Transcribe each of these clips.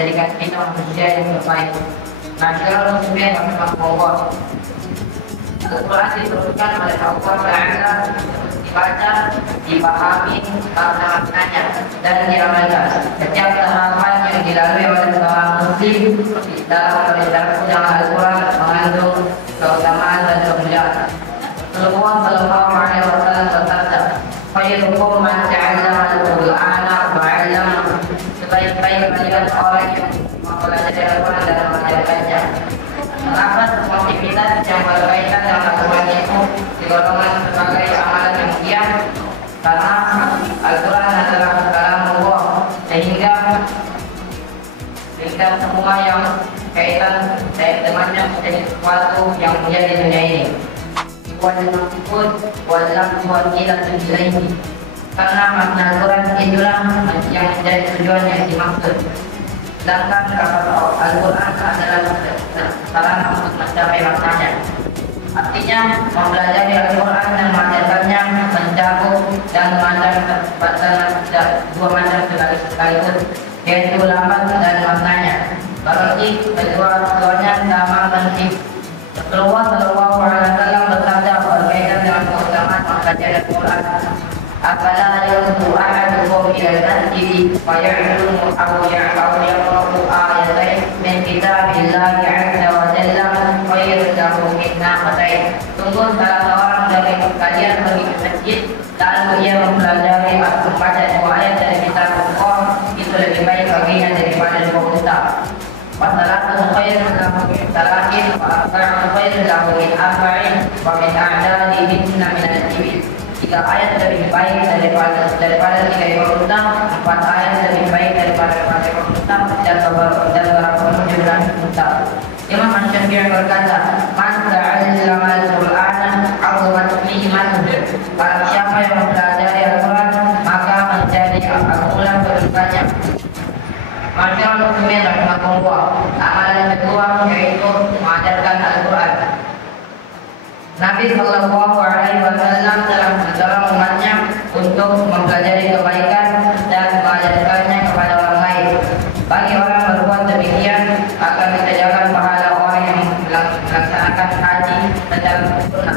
menjadikan kita manusia yang terbaik. Nah, kalau muslimin rahimahullah, Al-Quran diturunkan oleh Allah Ta'ala dibaca, dipahami karena maknanya dan diamalkan. Setiap tahapan yang dilalui oleh seorang muslim dalam menjalankan Al-Quran mengandung keutamaan dan kemuliaan. Rasulullah Sallallahu Alaihi Wasallam berkata, "Khairukum man ta'allama al-Qur'ana wa 'allamahu." Sebaik-baik kalian orang yang mempelajari Al-Quran dan mengajarkannya. Mengapa aktivitas yang berkaitan dengan Al-Quran itu digolongkan sebagai amalan yang mulia? Karena Al-Quran adalah kalamullah, sehingga semua yang kaitan dengannya menjadi sesuatu yang mulia di dunia ini. Karena makna Al-Quran itulah yang menjadi tujuan yang dimaksud. Sedangkan kalau Al-Quran adalah sarana untuk mencapai maknanya. Artinya mempelajari Al-Quran dan mengajarkannya mencakup dan memandang dua macam sekaligus, yaitu lafaz dan maknanya. Berarti kedua-duanya sama penting. Rasulullah Sallallahu Alaihi Wasallam bersabda berkaitan dengan keutamaan mempelajari Al-Quran. Apala yaqulu ahadukum ila al-masjid wa ya'lamu aw yaqra'u ayatain min kitabillahi 'azza wa jalla khairun lahu min naqatain. Sungguh salah seorang dari kalian pergi ke masjid lalu ia mempelajari atau membaca dua ayat dari kitab Allah, itu lebih baik baginya daripada dua unta. Wasalatu khairun lahu min salatin wa arba'un khairun lahu min arba'in wa min a'dadi minna min al-ibil. Tiga ayat lebih baik daripada tiga ekor unta, empat ayat lebih baik daripada empat ekor unta, dan beberapa jumlah unta. Imam Asy-Syafi'i berkata, "Man ta'allama al-Qur'ana 'azumat ni'matuhu." Barang siapa yang mempelajari Al-Quran, maka menjadi agungan kedudukannya. Masyaallah muslimin rahimahullah. Amalan kedua yaitu mengajarkan Al-Quran. Nabi Sallallahu Alaihi Wasallam telah mendorong umatnya untuk mempelajari kebaikan dan mengajarkannya kepada orang lain. Bagi orang berbuat demikian akan dijajakan pahala orang yang melaksanakan haji secara sempurna.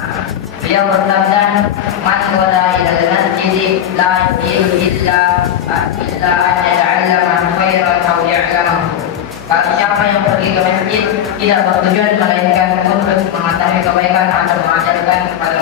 Beliau bersabda, "Man wala ilal masjid la yajidu illa an yata'allama khairan aw ya'lamahu." Kalau siapa yang pergi ke masjid tidak bertujuan melainkan untuk mengetahui kebaikan atau mengajarkan kepada